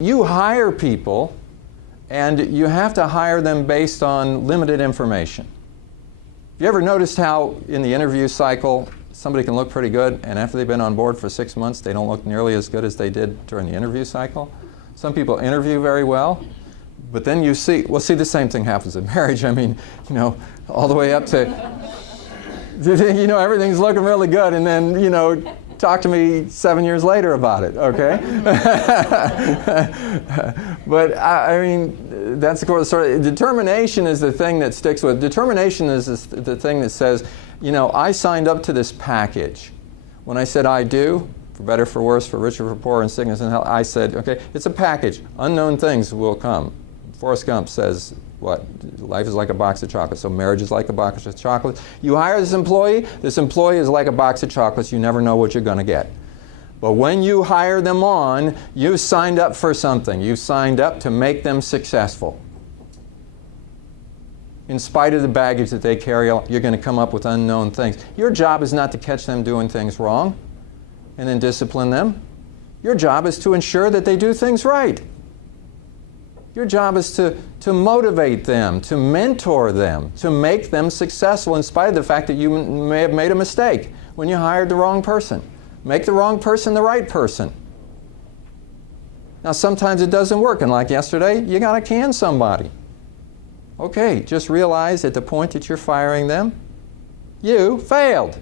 You hire people, and you have to hire them based on limited information. Have you ever noticed how in the interview cycle somebody can look pretty good, and after they've been on board for 6 months, they don't look nearly as good as they did during the interview cycle? Some people interview very well, but then you see, well, see, the same thing happens in marriage. I mean, you know, all the way up to, you know, everything's looking really good, and then, you know, talk to me 7 years later about it, okay? But I mean, that's of course sort of, determination is the thing that sticks with. Determination is the thing that says, you know, I signed up to this package. When I said I do, for better, for worse, for richer, for poorer, in sickness and health, I said, okay, it's a package. Unknown things will come. Forrest Gump says, what? Life is like a box of chocolates, so marriage is like a box of chocolates. You hire this employee is like a box of chocolates. You never know what you're going to get. But when you hire them on, you've signed up for something. You've signed up to make them successful. In spite of the baggage that they carry, you're going to come up with unknown things. Your job is not to catch them doing things wrong and then discipline them. Your job is to ensure that they do things right. Your job is to motivate them, to mentor them, to make them successful in spite of the fact that you may have made a mistake when you hired the wrong person. Make the wrong person the right person. Now sometimes it doesn't work, and like yesterday, you got to can somebody. Okay, just realize at the point that you're firing them, you failed.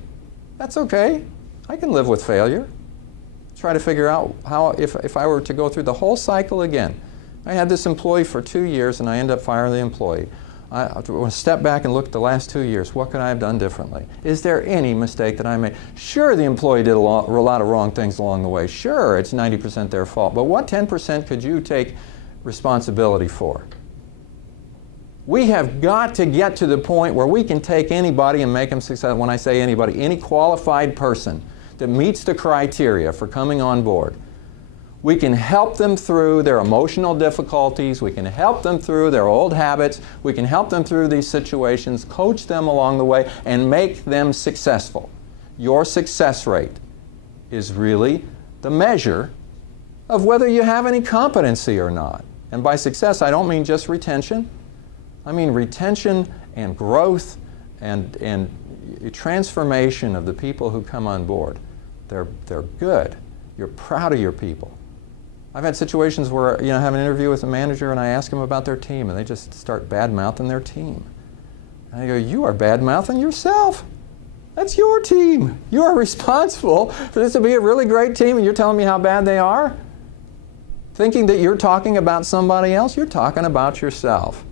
That's okay. I can live with failure. Try to figure out how, if I were to go through the whole cycle again. I had this employee for 2 years, and I ended up firing the employee. I want to step back and look at the last 2 years. What could I have done differently? Is there any mistake that I made? Sure, the employee did a lot of wrong things along the way. Sure, it's 90% their fault. But what 10% could you take responsibility for? We have got to get to the point where we can take anybody and make them successful. When I say anybody, any qualified person that meets the criteria for coming on board. We can help them through their emotional difficulties. We can help them through their old habits. We can help them through these situations, coach them along the way, and make them successful. Your success rate is really the measure of whether you have any competency or not. And by success, I don't mean just retention. I mean retention and growth and transformation of the people who come on board. They're good. You're proud of your people. I've had situations where, you know, I have an interview with a manager and I ask them about their team and they just start bad-mouthing their team. And I go, you are bad-mouthing yourself. That's your team. You are responsible for this to be a really great team and you're telling me how bad they are? Thinking that you're talking about somebody else, you're talking about yourself.